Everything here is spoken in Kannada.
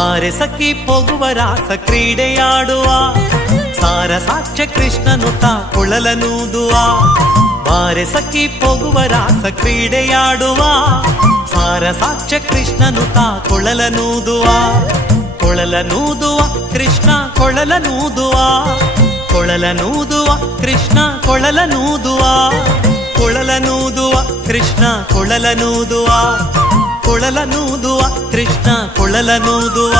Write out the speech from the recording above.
ಬಾರೆ ಸಖಿ ಹೋಗುವ ರಾಸ ಕ್ರೀಡೆಯಾಡುವ ಸಾರ ಸಾಕ್ಷ್ಯ ಕೃಷ್ಣನು ತಾ ಕೊಳಲನೂದುವ ಬಾರೆ ಸಖಿ ಹೋಗುವ ರಾಸ ಕ್ರೀಡೆಯಾಡುವ ಸಾರ ಸಾಕ್ಷ್ಯ ಕೃಷ್ಣನು ತಾ ಕೊಳಲನೂದುವ ಕೊಳಲನೂದುವ ಕೃಷ್ಣ ಕೊಳಲನೂದುವ ಕೊಳಲನೂದುವ ಕೃಷ್ಣ ಕೊಳಲನೂದುವ ಕೊಳಲನೂದುವ ಕೃಷ್ಣ ಕೊಳಲನೂದುವ ಕೊಳಲನೂದುವ ಕೃಷ್ಣ ಕೊಳಲನೂದುವ